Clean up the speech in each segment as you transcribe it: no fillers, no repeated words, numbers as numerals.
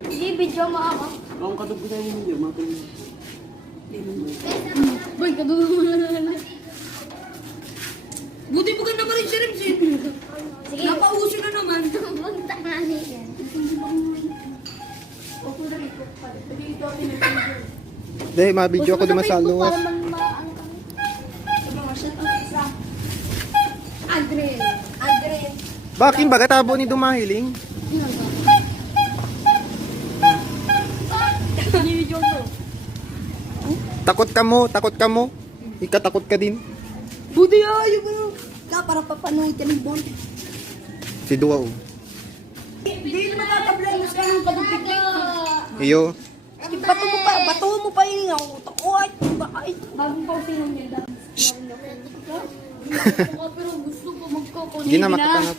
Sige, video mo ako. Ang katog ko tayo mo dyan, mapin. Boy, kadugo mo na. Buti mo ganda pa rin si Remsin. Sige. Napauso na naman. Huwag tangali yan. Dahil ma-video ako duman sa luwas. Andre. Bakit ba katabo ni dumahiling? Video mo. Takot ka mo. Ikatakot ka din. Buti ayaw mo. Para papanood ka ng bond. Si Duwa oh. Hindi naman tatablay. Mas ka ng kadupit na. Iyo. Bato mo pa yun ako. Ay, bakit? Bagong pausin ng nila. Pero gusto ko magkakaroon. Hindi na makakanap.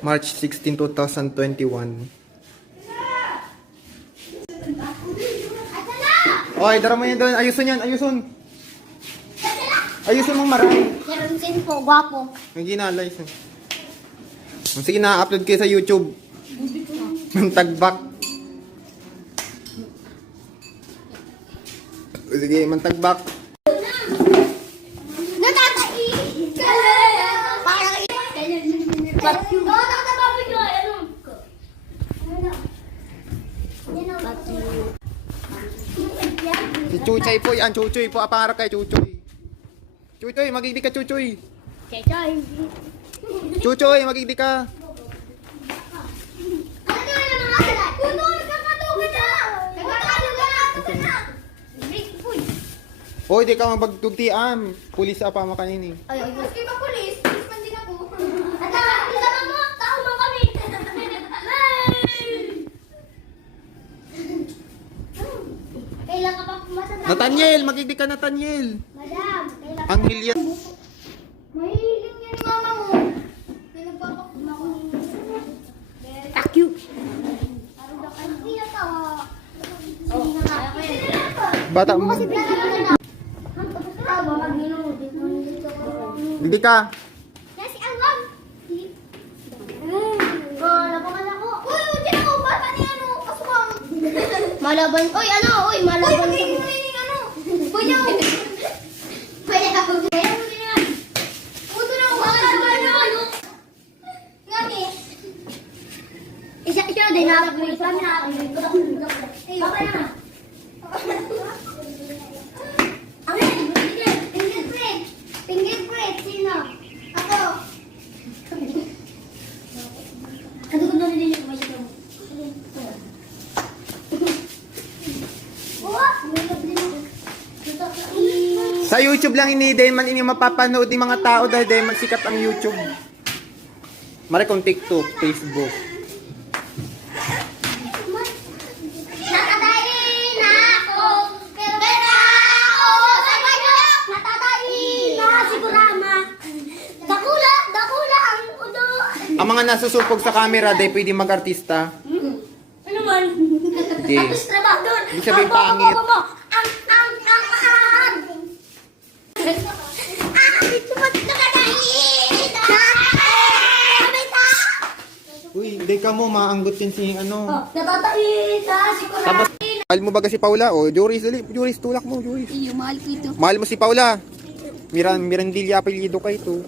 March 16, 2021. Oy, dara mo yan doon. Ayuson. Ayuson mong maray. Meron po, gwapo. Ang ginalay. Sige na, upload kayo sa YouTube. Ang tagbak. Sige, mantagbak. Natatai! Parang but you go to the public Si Chuchay po yan. Chuchoy po. Apara kay Chuchoy. Chuchoy, magigdi ka Chuchoy. Chechoy. Chuchoy, magigdi ka. Ano yung mga salat? Puno, nagkakatugan na! Nagkakatugan na! Hoy, di ka magbagtugtian. Pulis apa makanin eh. Ay, maski pa pulis, pulis man din ako. At isa na mo, tao mo kami. Kailan ka pa pumasok? Nathaniel, magigdi ka Nathaniel. Madam, kailan ka Ang hilyan. mahiling yan ni mama mo. May nagpapakuma ko ni Thank you. Hindi na to. Sige na nga. Bata mo. Kasi bigla na na. Tapos ka ba mag-inom mo dito? Digdi ka. Kasi ang lang. Labakan ako. Uy, hindi na ako. Bata ni ano. Kasukang. Malaban. Uy, ano? Uy, malaban. Uy, ano? Uy, no. Kaya ako. Kaya mo din yan. Puto na ako. Malaban na ano. Ngani. Isa din. Nalap mo. Isa na ako. Baka na. Fingerprint. Sino? Ako. Kadugod na rin yung kumay siya. Sa YouTube lang ini, dahil man ini mapapanood ng mga tao dahil man sikat ang YouTube. Mari kong TikTok, Facebook. Natatayin na ako. Pero ako sa banyok. Natatayin na sigurama. Dakula ang udo. Ang mga nasusupog sa camera dahil pwede mag-artista. Ano man? Hindi. Tapos trabaho doon. Ibig sabihin pangit. Uy, hindi ka mo maanggot yun si ano. Natatayin na sigurama. Tapos, mahal mo ba si Paula? O, Joris, dali. Joris, tulak mo, Joris. Iyo, mahal ko ito. Mahal mo si Paula. Mirandilla apelyido ka ito.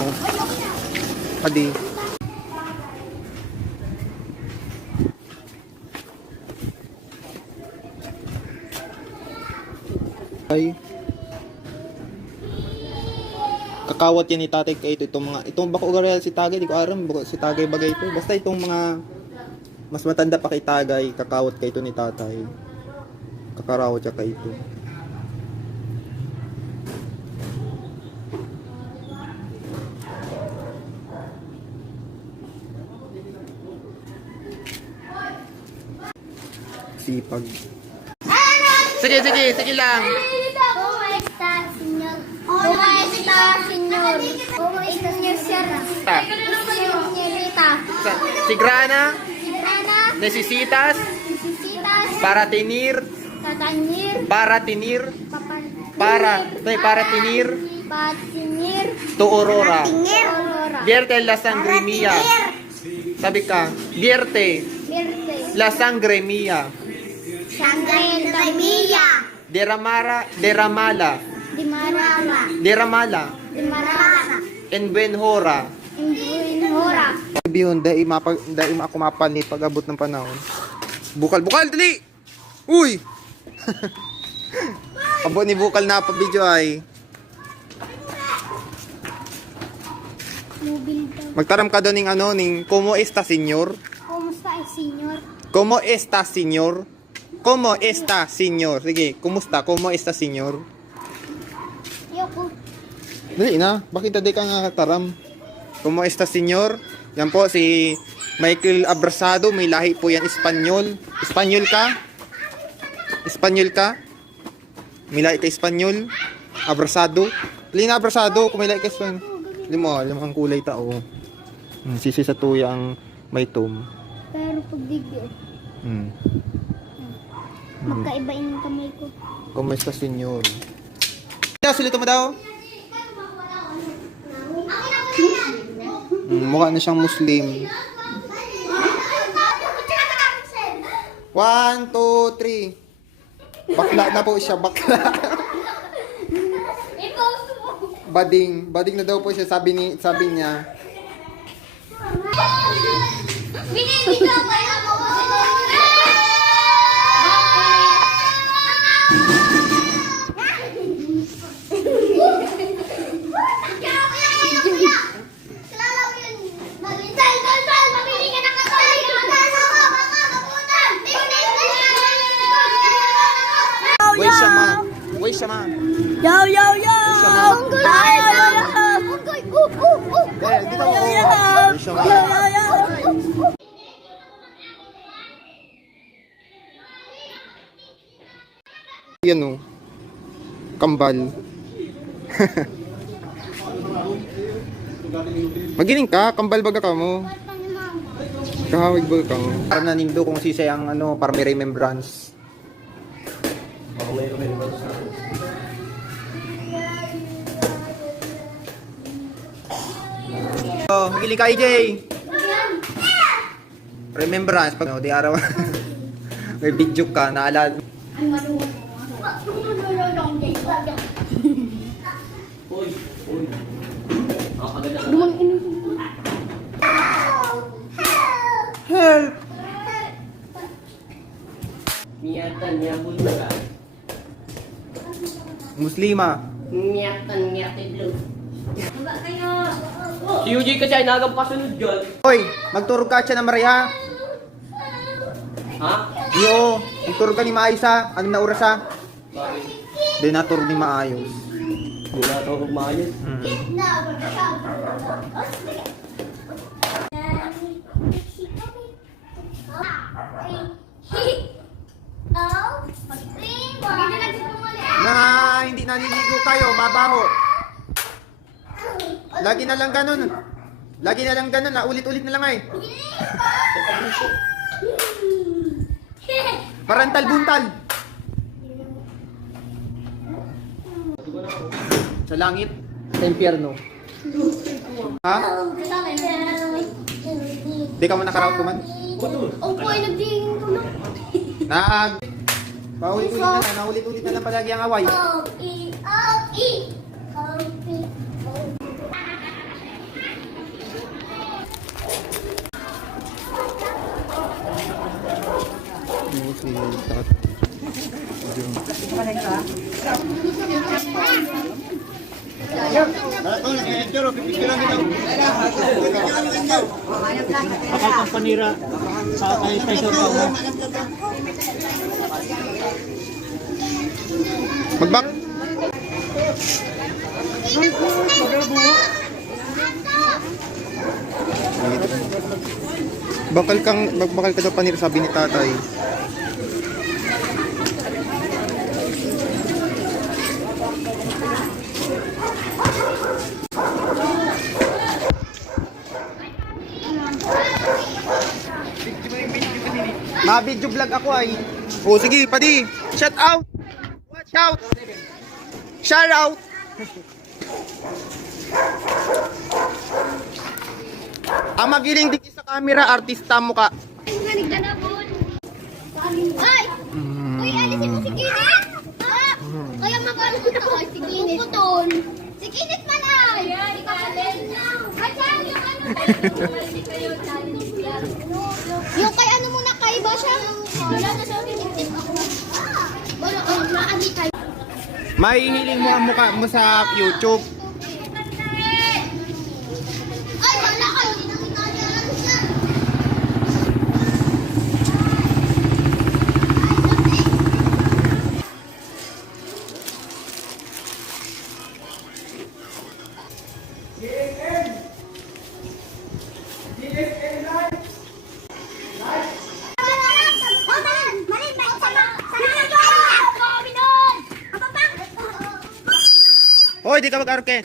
Oh. Adi. Ay. Kakawat yan ni tatay kay ito. Itong bako ugarel si Tagay. Di ko aram. Si Tagay bagay ito. Basta itong mga mas matanda pa kay Tagay. Kakawat kay ito ni tatay. Kakarawat siya kay ito. Sipag. Sige lang. ¿Cómo está, señor? ¿Cómo está, señor? ¿Cómo está, señorita? Señorita. Si Grana, Ana, necesitas necesitas para tenir, tatanir, para tenir patinir, tu aurora. aurora. Vierte la sangre mía. Sabi ka, Vierte, Birthday. la sangre mía, Sangre de Mia. deramala, Di Marama. deramala, Di Marama. en buen hora. Induin Hora. Sabihin, dahil ako mapanit pag abot ng panahon. Bukal, dali! Uy! Abot ni Bukal na pa video ay. Mobile daw. Magtaram ka doon ng ano, ng Como esta, señor? Kumusta ay senyor? Como esta, señor? Como esta, señor? Sige, kumusta? Como esta, señor? Yoko. Dali na, bakit hindi ka nga taram? Como esta, señor? Yan po, si Michael Abrasado, may lahi po yan, Espanyol. Espanyol ka? Espanyol ka? May lahi ka Espanyol? Abrasado? Dali na, Abrasado, kung may lahi ka Espanyol. Limang kulay tao. Sisi sa tuya ang may tom. Pero pag bigyo, magkaiba yung kamay ko. Como esta, señor? Sulito mo daw? Mukha na siyang Muslim. 1, 2, 3. Bakla na po siya, bakla. Bading na daw po siya, sabi niya. Binibitaw kayo ako! Wait siya ma. Yo, yo, yo! Ay, yo, yo, yo! Dito Yo, yo, yo! Wait siya ma. Yo, yo, yo! Yan o. Kambal. Magiling ka, kambal baga ka mo. Kahawig baga ka mo. Para nanindo kung sisayang ano, para may remembrance. Oh, magiling ka AJ. Remembrance pag di araw. May video ka, naalala. Help! Miyatan niya bunda ka. Muslima. Miyatan niya tidlo. Si UJ kasi ay nagang pasunod dyan. Hoy, magturog ka siya na Maria. Ha? Yo, magturog ka ni maayos ha. Anong na oras ha? Bakit? Di naturog ni maayos. Hindi na ito kumayos. Na hindi naliligo kayo, mabaho. Lagi na lang ganun. Lagi na lang ganun, ulit-ulit na lang ay. Parantal buntal. Sa langit, sa impyerno. Ha? Di ka mo nakaraot kuman? Opo, ay nagdingin ko lang. Naulit-ulit na lang palagi ang away. Bakal kang panira sa kay sa mo. Magbak. Bakal ka daw panir, sabi ni tatay. Ma-video vlog ako ay. O sige, padi. Shout out. Watch out. Shout out. Ang magiling dito sa camera, artista mo ka. Ay, galing ka na, Bon. Ay! Uy, alisin mo si Kinit! Ah! Kaya magkano ko na si Kinit. Puputol. Si Kinit man ay! Ay, saan yung ano? Yung kay ano muna kay ba siya? Wala na siya, kinitip ako. Wala ka, maani kayo. May hiling mo ang mukha mo sa YouTube. Ay, wala kayo. Hoy, di ka mag-arke.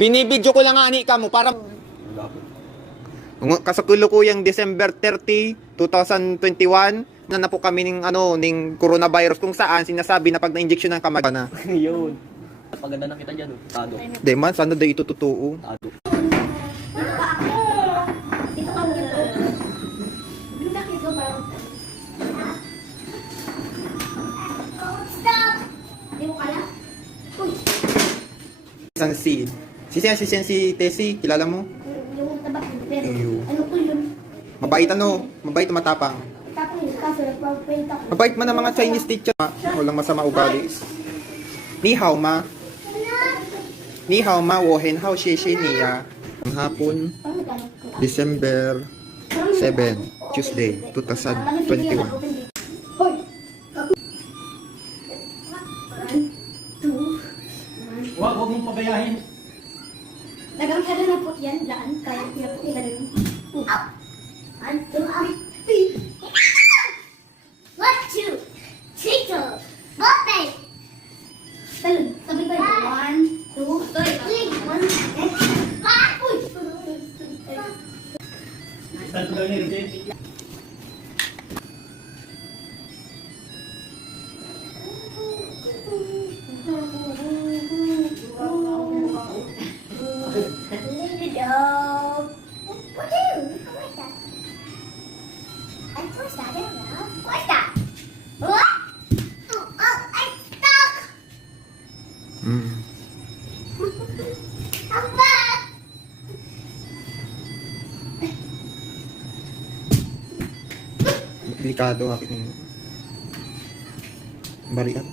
Binibidyo ko lang nga ani ka mo para kasakulukuyang December 30, 2021 na po kami ning coronavirus kung saan sinasabi na pag na-injection ng kamay na. Yun. Paganda na kita dyan, tado. Di man, sana daw ito totoo. Tado. Sensi. Si Sensi Tessie, kilala mo? Yung tabak. Iyo. Ano po yun? Mabait mabait matapang. Tapos yung kaso, nagpapayta ko. Mabait man ang mga Chinese teacher. Walang masama ugali. Ni hao ma. Ni hao ma, wohen hao xie niya. Ang hapon, December 7, Tuesday, 2021. Hoy! 1, 2, Huwag mong pabayahin. Nagamsada na po yan, daan, kaya po nila rin. 1, 2, 3, 2, bote! Talon, sabi ba yun? 1, 2, 3, 1, uy! Saan ko daw niya, Delikado aking barian.